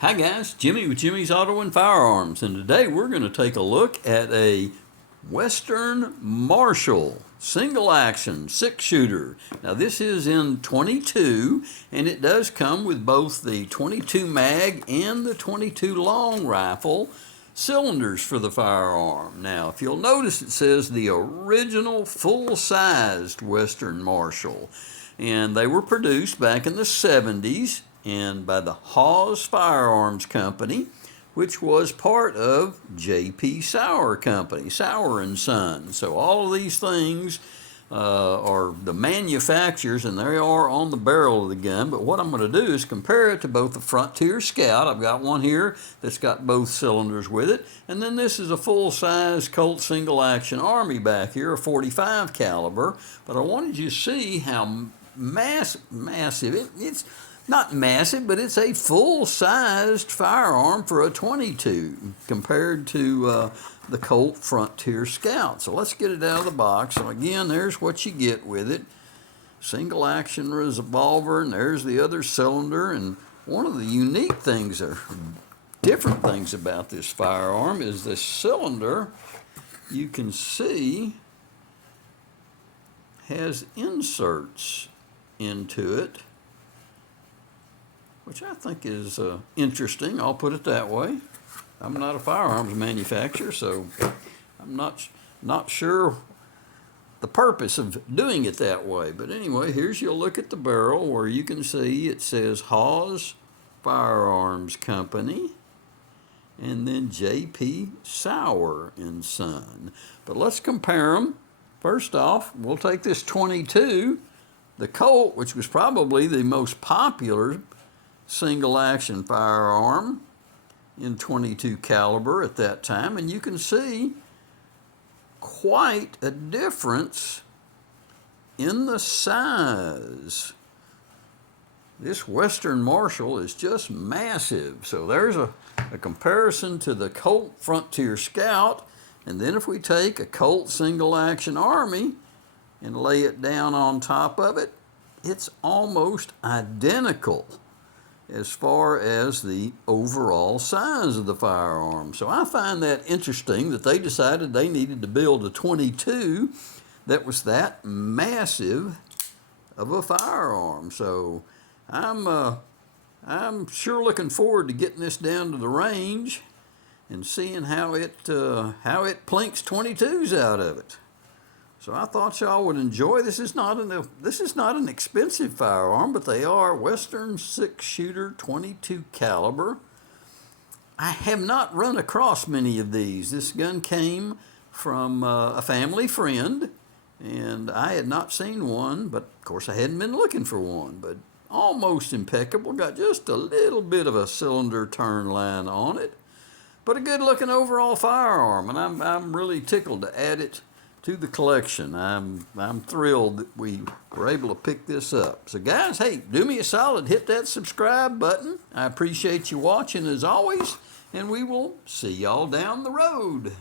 Hi guys, Jimmy with Jimmy's Auto and Firearms, and today we're going to take a look at a Western Marshall single action 6-shooter. Now this is in 22 and it does come with both the 22 mag and the 22 long rifle cylinders for the firearm. Now if you'll notice, it says the original full-sized Western Marshall, and they were produced back in the 70s and by the Hawes Firearms Company, which was part of J.P. Sauer Company, Sauer and Son. So all of these things are the manufacturers, and they are on the barrel of the gun. But what I'm going to do is compare it to both the Frontier Scout. I've got one here that's got both cylinders with it, and then this is a full-size Colt single-action Army back here, a 45 caliber. But I wanted you to see how massive it's. Not massive, but it's a full-sized firearm for a 22 compared to the Colt Frontier Scout. So let's get it out of the box. So again, there's what you get with it. Single-action revolver, and there's the other cylinder. And one of the unique things, or different things about this firearm, is this cylinder, you can see, has inserts into it, which I think is interesting. I'll put it that way. I'm not a firearms manufacturer, so I'm not sure the purpose of doing it that way. But anyway, here's your look at the barrel, where you can see it says Hawes Firearms Company and then J.P. Sauer and Son. But let's compare them. First off, we'll take this 22, the Colt, which was probably the most popular single-action firearm in 22 caliber at that time, and you can see quite a difference in the size. This Western Marshall is just massive. So there's a comparison to the Colt Frontier Scout, and then if we take a Colt single-action Army and lay it down on top of it, it's almost identical as far as the overall size of the firearm. So I find that interesting that they decided they needed to build a 22 that was that massive of a firearm. So I'm sure looking forward to getting this down to the range and seeing how it plinks 22s out of it. So I thought y'all would enjoy. This is not an expensive firearm, but they are Western 6-shooter 22 caliber. I have not run across many of these. This gun came from a family friend, and I had not seen one, but of course I hadn't been looking for one. But almost impeccable. Got just a little bit of a cylinder turn line on it, but a good-looking overall firearm, and I'm really tickled to add it to the collection. I'm thrilled that we were able to pick this up. So guys, hey, do me a solid, hit that subscribe button. I appreciate you watching as always, and we will see y'all down the road.